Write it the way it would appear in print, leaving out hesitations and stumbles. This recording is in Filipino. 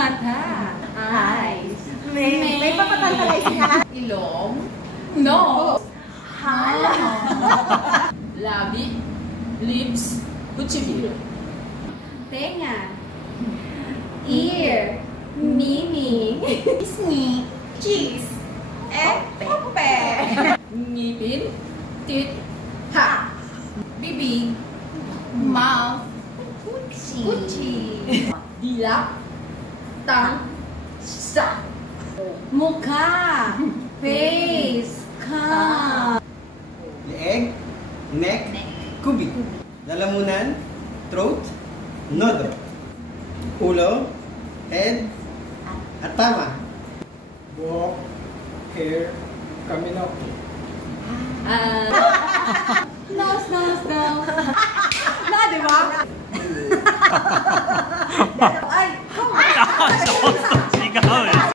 Mata. Eyes. May papatantalize ka? Ilong. Nose. Hala. Labi. Lips. Kuchibiro. Tenga. Ear. Mimi. Sneak. Cheese. Pepe. Ngipin. Tit. Ha. Bibig. Mouth. Gucci. Dila. Tang. Sa. Mukha. Face. Ka. Leeg, neck, kubik. Lalamunan, throat, nodo. Ulo, head, at tama. Buhok, hair, kaminoki. Nose, nose, nose. Na, di ba?